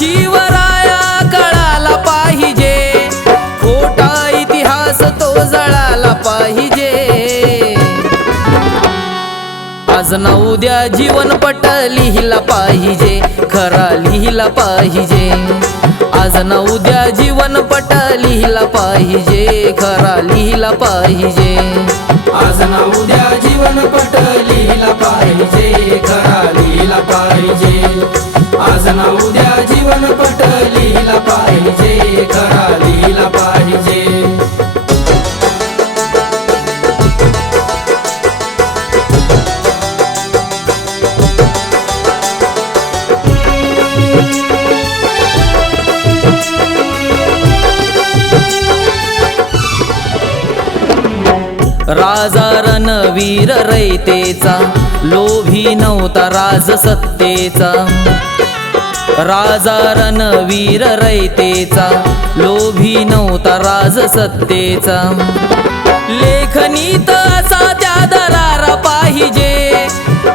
शिवराया कळाला पाहिजे, खोटा इतिहास तो जळाला पाहिजे। आज ना उद्या जीवनपट लिहिला पाहिजे, खरा लिहिला पाहिजे। आज ना उद्या जीवनपट लिहिला पाहिजे, खरा लिहिला पाहिजे। आज ना उद्या जीवनपट लिहिला पाहिजे, खरा लिहिला पाहिजे। आज ना उद्या जीवनपट लिहिला पाहिजे, खरा लिहिला पाहिजे। राजा रणवीर रयतेचा, लोभी नव्हता राज सत्तेचा। राजा रणवीर रयतेचा, लोभी नव्हता राज सत्तेचा। लेखनीत असा त्या दरारा पाहिजे,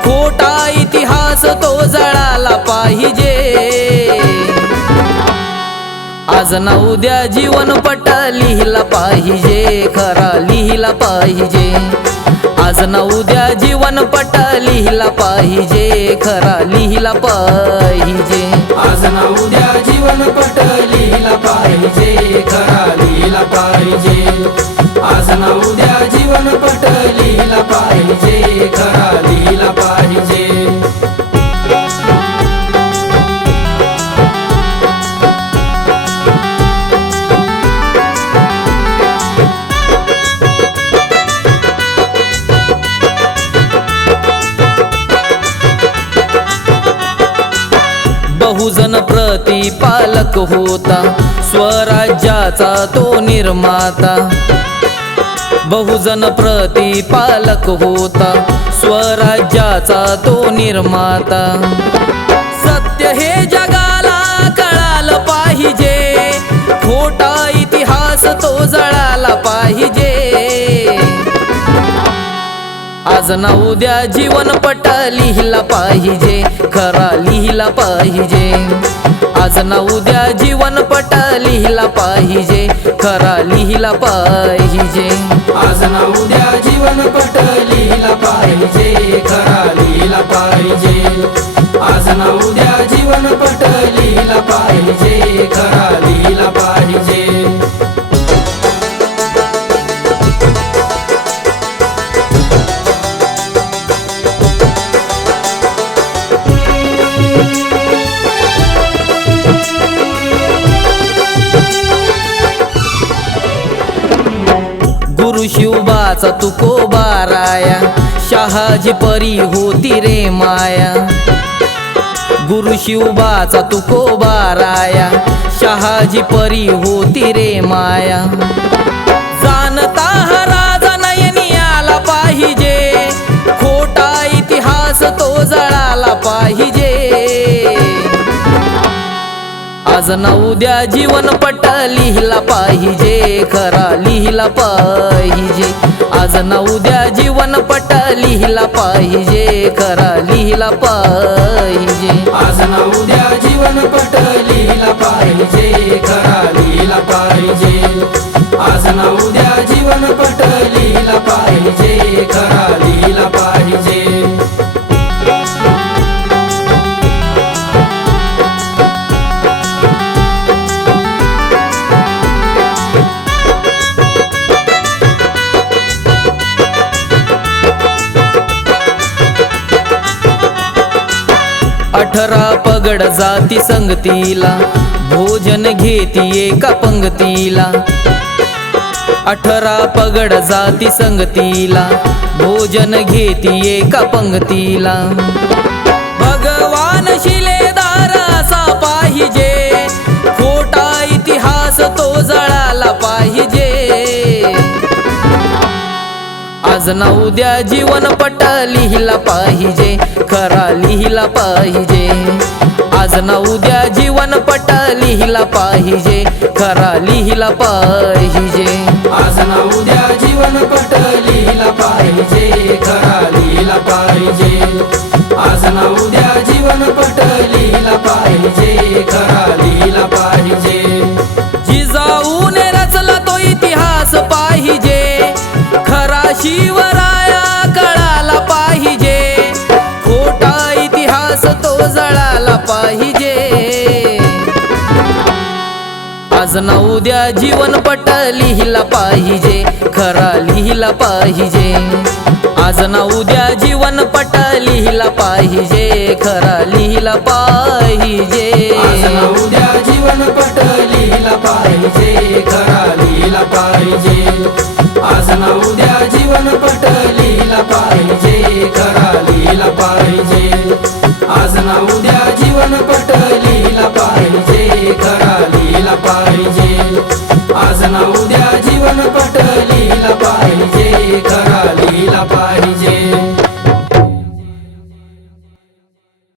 खोटा इतिहास तो जळाला पाहिजे। आज ना उद्या जीवनपट लिहिला पाहिजे, खरा लिहिला पाहिजे। आज ना उद्या जीवनपट लिहिला पाहिजे, खरा लिहिला पाहिजे। आज ना उद्या जीवनपट लिहिला पाहिजे, खरा लिहिला पाहिजे। आज ना उद्या जीवनपट लिहिला पाहिजे, खरा लिहिला पाहिजे। बहुजन प्रतिपालक होता, स्वराज्याचा तो निर्माता। बहुजन प्रतिपालक होता, स्वराज्याचा तो निर्माता। सत्य हे जगाला कळालं पाहिजे, खोटा इतिहास तो जळाला पाहिजे। आज ना उद्या जीवनपट लिहिला पाहिजे, खरा लिहिला पाहिजे। आज ना उद्या जीवनपट लिहिला पाहिजे, खरा लिहिला पाहिजे। आज ना उद्या जीवनपट लिहिला पाहिजे, खरा लिहिला पाहिजे। आज ना उद्या जीवनपट लिहिला पाहिजे, खरा लिहिला पाहिजे। गुरु शिवबाचा तुकोबा राया, शहाजी परी होती रे माया। गुरु शिवबाचा तुकोबा राया, शहाजी परी होती रे माया। जाणता हा राजा नयनी आला पाहिजे, खोटा इतिहास तो जळाला पाहिजे। आज ना उद्या जीवनपट लिहिला पाहिजे, खरा लिहिला पाहिजे। आज ना उद्या जीवनपट लिहिला पाहिजे, खरा लिहिला पाहिजे। आज ना उद्या जीवनपट लिहिला पाहिजे, खरा लिहिला पाहिजे। आज ना उद्या जीवनपट लिहिला पाहिजे, खरा लिहिला पाहिजे। अठरा पगड जाती संगतीला, भोजन घेती एका पंगतीला। अठरा पगड जाती संगतीला, भोजन घेती एका पंगतीला। भगवान शिलेदार असा पाहिजे, खोटा इतिहास तो जळाला पाहिजे। आज ना उद्या जीवनपट लिहिला पाहिजे, खरा लिहिला पाहिजे। आज ना उद्या जीवनपट लिहिला पाहिजे, खरा लिहिला पाहिजे। आज ना उद्या जीवनपट लिहिला पाहिजे, खरा लिहिला पाहिजे। आज ना उद्या जीवनपट लिहिला पाहिजे, खरा आज ना उद्या जीवनपट लिहिला पाहिजे, खरा लिहिला पाहिजे. आज ना उद्या जीवनपट लिहिला पाहिजे, खरा लिहिला पाहिजे. आज ना उद्या जीवनपट लिहिला पाहिजे, खरा लिहिला पाहिजे. आज ना उद्या जीवनपट लिहिला पाहिजे, खरा लिहिला पाहिजे. आज ना उद्या जीवनपट लिहिला पाहिजे, खरा लिहिला पाहिजे. आज ना उद्या जीवनपट लिहिला पाहिजे, खरा लिहिला पाहिजे.